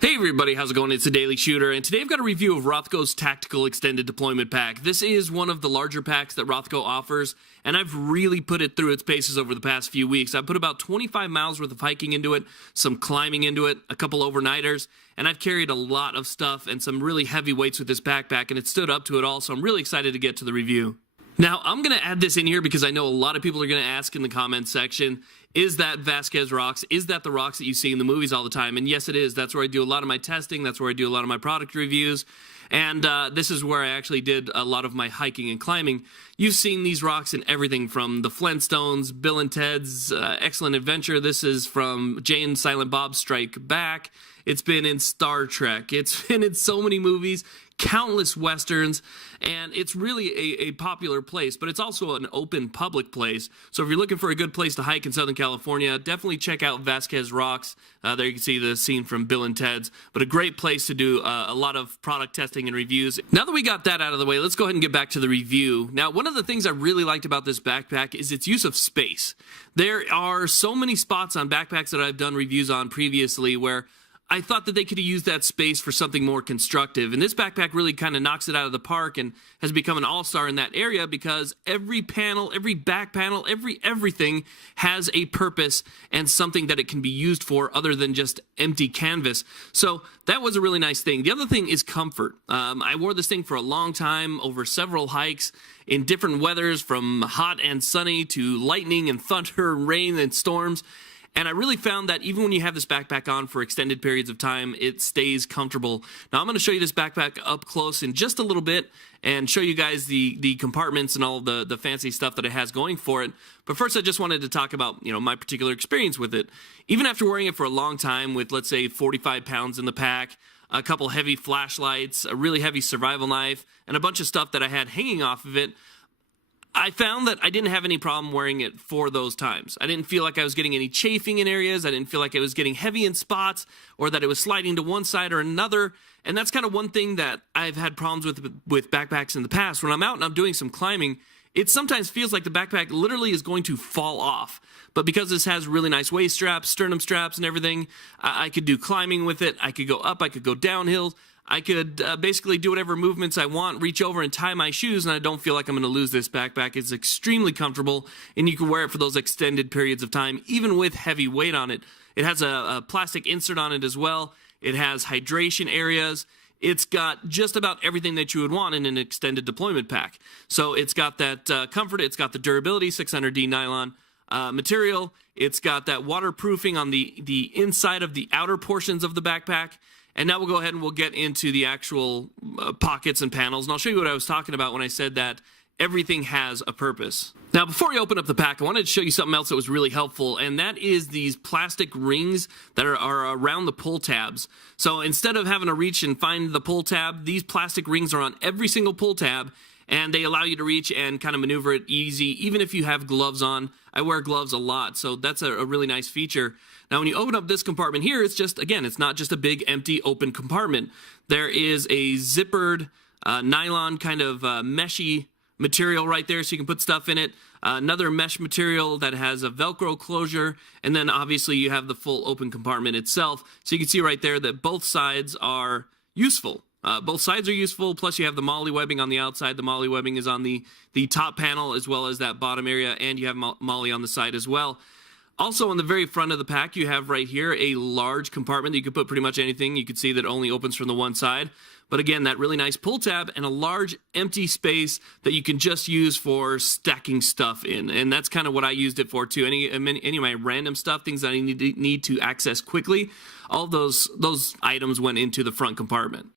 Hey everybody, how's it going? It's the Daily Shooter, and today I've got a review of Rothco's Tactical Extended Deployment Pack. This is one of the larger packs that Rothco offers, and I've really put it through its paces over the past few weeks. I've put about 25 miles worth of hiking into it, some climbing into it, a couple overnighters, and I've carried a lot of stuff and some really heavy weights with this backpack, and it stood up to it all, so I'm really excited to get to the review. Now, I'm going to add this in here because I know a lot of people are going to ask in the comments section, is that Vasquez rocks? Is that the rocks that you see in the movies all the time? And yes, it is. That's where I do a lot of my testing. That's where I do a lot of my product reviews. And this is where I actually did a lot of my hiking and climbing. You've seen these rocks in everything from the Flintstones, Bill and Ted's Excellent Adventure. This is from Jay and Silent Bob Strike Back. It's been in Star Trek. It's been in so many movies, countless westerns, and it's really a popular place, but it's also an open public place. So if you're looking for a good place to hike in Southern California, definitely check out Vasquez Rocks. There you can see the scene from Bill and Ted's, but a great place to do a lot of product testing and reviews. Now that we got that out of the way, let's go ahead and get back to the review. Now, one of the things I really liked about this backpack is its use of space. There are so many spots on backpacks that I've done reviews on previously where I thought that they could have used that space for something more constructive. And this backpack really kind of knocks it out of the park and has become an all-star in that area because every panel, every back panel, everything has a purpose and something that it can be used for other than just empty canvas. So that was a really nice thing. The other thing is comfort. I wore this thing for a long time over several hikes in different weathers, from hot and sunny to lightning and thunder, rain and storms. And I really found that even when you have this backpack on for extended periods of time, it stays comfortable. Now, I'm going to show you this backpack up close in just a little bit and show you guys the compartments and all the fancy stuff that it has going for it. But first, I just wanted to talk about, my particular experience with it. Even after wearing it for a long time with, let's say, 45 pounds in the pack, a couple heavy flashlights, a really heavy survival knife, and a bunch of stuff that I had hanging off of it, I found that I didn't have any problem wearing it for those times. I didn't feel like I was getting any chafing in areas. I didn't feel like it was getting heavy in spots or that it was sliding to one side or another. And that's kind of one thing that I've had problems with backpacks in the past. When I'm out and I'm doing some climbing, it sometimes feels like the backpack literally is going to fall off. But because this has really nice waist straps, sternum straps, and everything, I could do climbing with it. I could go up. I could go downhill. I could basically do whatever movements I want, reach over and tie my shoes, and I don't feel like I'm going to lose this backpack. It's extremely comfortable, and you can wear it for those extended periods of time, even with heavy weight on it. It has a plastic insert on it as well. It has hydration areas. It's got just about everything that you would want in an extended deployment pack. So it's got that comfort. It's got the durability, 600D nylon material. It's got that waterproofing on the inside of the outer portions of the backpack. And now we'll go ahead and we'll get into the actual pockets and panels. And I'll show you what I was talking about when I said that everything has a purpose. Now, before I open up the pack, I wanted to show you something else that was really helpful, and that is these plastic rings that are around the pull tabs. So instead of having to reach and find the pull tab, these plastic rings are on every single pull tab, and they allow you to reach and kind of maneuver it easy, even if you have gloves on. I wear gloves a lot, so that's a really nice feature. Now, when you open up this compartment here, it's just, again, it's not just a big empty open compartment. There is a zippered nylon kind of meshy material right there, so you can put stuff in it. Another mesh material that has a Velcro closure, and then obviously you have the full open compartment itself. So you can see right there that both sides are useful. Both sides are useful, plus you have the MOLLE webbing on the outside. The MOLLE webbing is on the top panel as well as that bottom area, and you have MOLLE on the side as well. Also, on the very front of the pack, you have right here a large compartment that you can put pretty much anything. You can see that it only opens from the one side. But again, that really nice pull tab and a large empty space that you can just use for stacking stuff in. And that's kind of what I used it for too. Any of my random stuff, things that I need to access quickly, all those items went into the front compartment.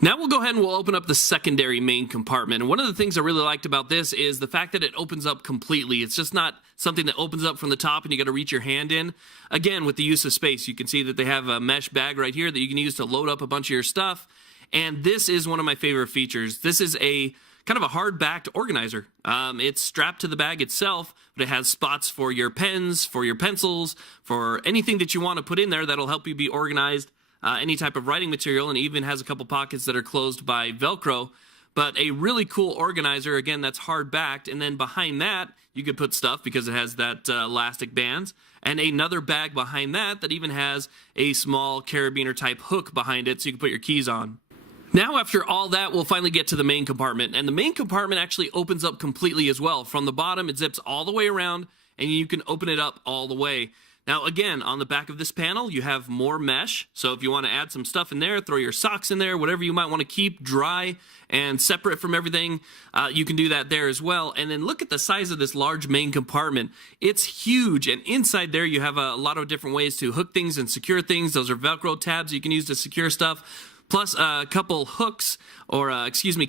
Now we'll go ahead and we'll open up the secondary main compartment. And one of the things I really liked about this is the fact that it opens up completely. It's just not something that opens up from the top and you got to reach your hand in. Again, with the use of space, you can see that they have a mesh bag right here that you can use to load up a bunch of your stuff. And this is one of my favorite features. This is a kind of a hard-backed organizer. It's strapped to the bag itself, but it has spots for your pens, for your pencils, for anything that you want to put in there that'll help you be organized. Any type of writing material, and even has a couple pockets that are closed by Velcro. But a really cool organizer, again, that's hard backed. And then behind that, you could put stuff because it has that elastic bands. And another bag behind that that even has a small carabiner type hook behind it so you can put your keys on. Now, after all that, we'll finally get to the main compartment. And the main compartment actually opens up completely as well. From the bottom, it zips all the way around, and you can open it up all the way. Now, again, on the back of this panel, you have more mesh. So if you want to add some stuff in there, throw your socks in there, whatever you might want to keep dry and separate from everything, you can do that there as well. And then look at the size of this large main compartment. It's huge. And inside there, you have a lot of different ways to hook things and secure things. Those are Velcro tabs you can use to secure stuff. Plus a couple hooks or,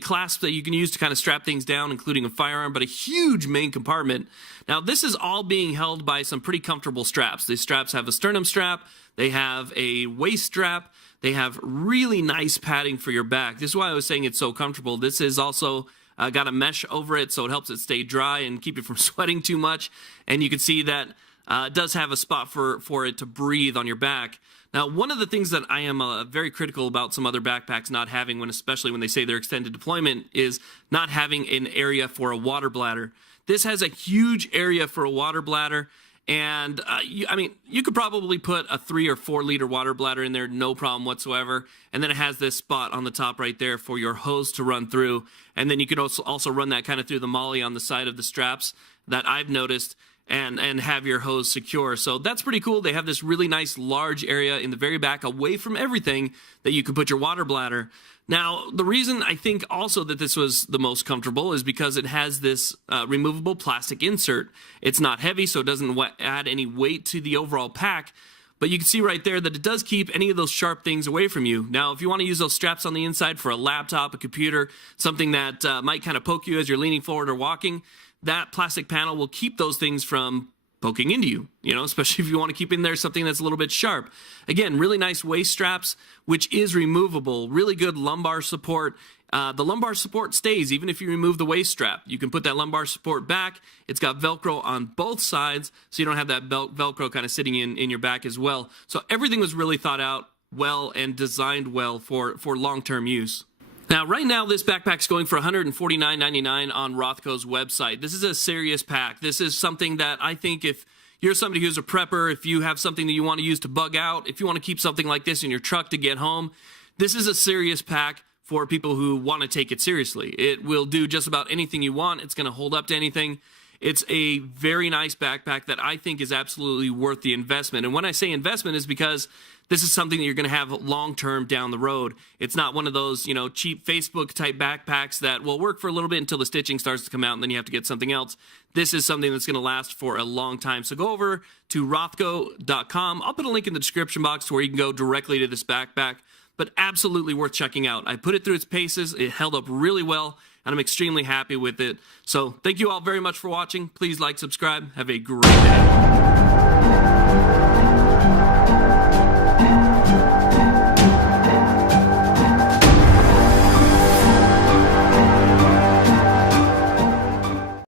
clasps that you can use to kind of strap things down, including a firearm, but a huge main compartment. Now, this is all being held by some pretty comfortable straps. These straps have a sternum strap, they have a waist strap, they have really nice padding for your back. This is why I was saying it's so comfortable. This is also got a mesh over it, so it helps it stay dry and keep you from sweating too much. And you can see that it does have a spot for it to breathe on your back. Now, one of the things that I am very critical about some other backpacks not having, especially when they say they're extended deployment, is not having an area for a water bladder. This has a huge area for a water bladder, and you could probably put a 3 or 4 liter water bladder in there, no problem whatsoever. And then it has this spot on the top right there for your hose to run through, and then you could also run that kind of through the MOLLE on the side of the straps that I've noticed. And have your hose secure. So that's pretty cool. They have this really nice large area in the very back away from everything that you can put your water bladder. Now, the reason I think also that this was the most comfortable is because it has this removable plastic insert. It's not heavy, so it doesn't add any weight to the overall pack. But you can see right there that it does keep any of those sharp things away from you. Now, if you want to use those straps on the inside for a laptop, a computer, something that might kind of poke you as you're leaning forward or walking, that plastic panel will keep those things from poking into you, especially if you want to keep in there something that's a little bit sharp. Again, really nice waist straps, which is removable. Really good lumbar support. The lumbar support stays even if you remove the waist strap. You can put that lumbar support back. It's got Velcro on both sides, so you don't have that Velcro kind of sitting in your back as well. So everything was really thought out well and designed well for long-term use. Now, right now, this backpack's going for $149.99 on Rothco's website. This is a serious pack. This is something that I think if you're somebody who's a prepper, if you have something that you want to use to bug out, if you want to keep something like this in your truck to get home, this is a serious pack for people who want to take it seriously. It will do just about anything you want. It's going to hold up to anything. It's a very nice backpack that I think is absolutely worth the investment. And when I say investment is because this is something that you're going to have long-term down the road. It's not one of those, cheap Facebook-type backpacks that will work for a little bit until the stitching starts to come out and then you have to get something else. This is something that's going to last for a long time. So go over to Rothco.com. I'll put a link in the description box to where you can go directly to this backpack, but absolutely worth checking out. I put it through its paces. It held up really well, and I'm extremely happy with it. So thank you all very much for watching. Please like, subscribe. Have a great day.